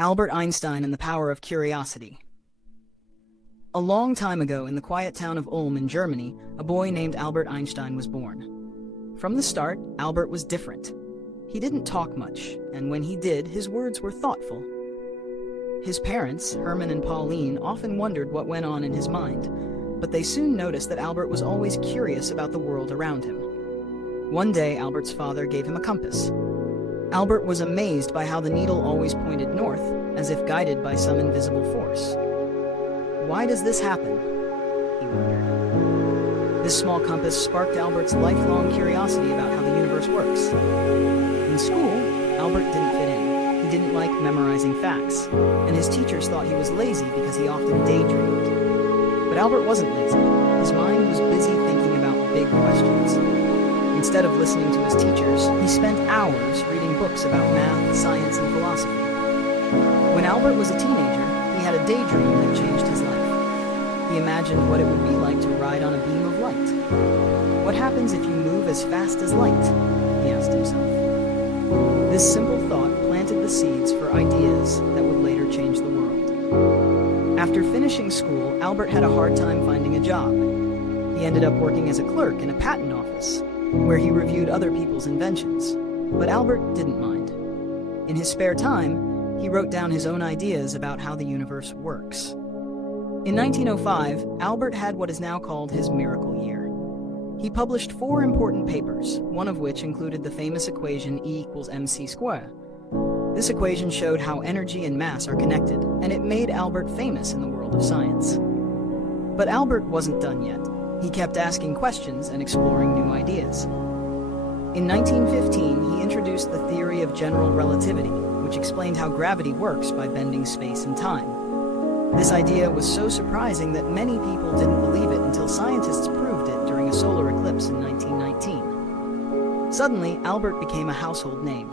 Albert Einstein and the Power of Curiosity. A long time ago, in the quiet town of Ulm in Germany, a boy named Albert Einstein was born. From the start, Albert was different. He didn't talk much, and when he did, his words were thoughtful. His parents, Hermann and Pauline, often wondered what went on in his mind, but they soon noticed that Albert was always curious about the world around him. One day, Albert's father gave him a compass. Albert was amazed by how the needle always pointed north, as if guided by some invisible force. Why does this happen? He wondered. This small compass sparked Albert's lifelong curiosity about how the universe works. In school, Albert didn't fit in. He didn't like memorizing facts, and his teachers thought he was lazy because he often daydreamed. But Albert wasn't lazy. His mind was busy thinking about big questions. Instead of listening to his teachers, he spent hours reading books about math, science, and philosophy. When Albert was a teenager, he had a daydream that changed his life. He imagined what it would be like to ride on a beam of light. What happens if you move as fast as light? He asked himself. This simple thought planted the seeds for ideas that would later change the world. After finishing school, Albert had a hard time finding a job. He ended up working as a clerk in a patent office, where he reviewed other people's inventions. But Albert didn't mind. In his spare time, he wrote down his own ideas about how the universe works. In 1905, Albert had what is now called his miracle year. He published 4 important papers, one of which included the famous equation E equals mc squared. This equation showed how energy and mass are connected, and it made Albert famous in the world of science. But Albert wasn't done yet. He kept asking questions and exploring new ideas. In 1915, he introduced the theory of general relativity, which explained how gravity works by bending space and time. This idea was so surprising that many people didn't believe it until scientists proved it during a solar eclipse in 1919. Suddenly, Albert became a household name.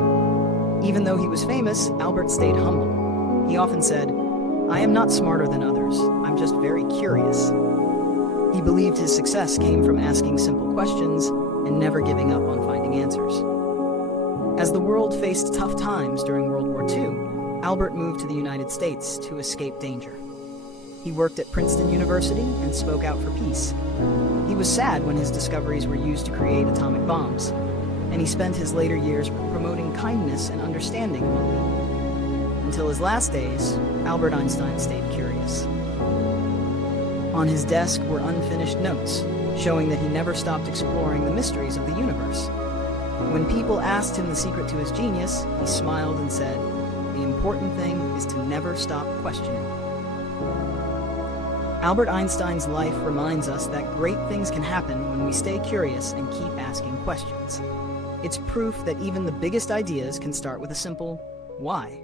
Even though he was famous, Albert stayed humble. He often said, "I am not smarter than others, I'm just very curious." He believed his success came from asking simple questions and never giving up on finding answers. As the world faced tough times during World War II, Albert moved to the United States to escape danger. He worked at Princeton University and spoke out for peace. He was sad when his discoveries were used to create atomic bombs, and he spent his later years promoting kindness and understanding among people. Until his last days, Albert Einstein stayed curious. On his desk were unfinished notes, showing that he never stopped exploring the mysteries of the universe. When people asked him the secret to his genius, he smiled and said, "The important thing is to never stop questioning." Albert Einstein's life reminds us that great things can happen when we stay curious and keep asking questions. It's proof that even the biggest ideas can start with a simple "why?"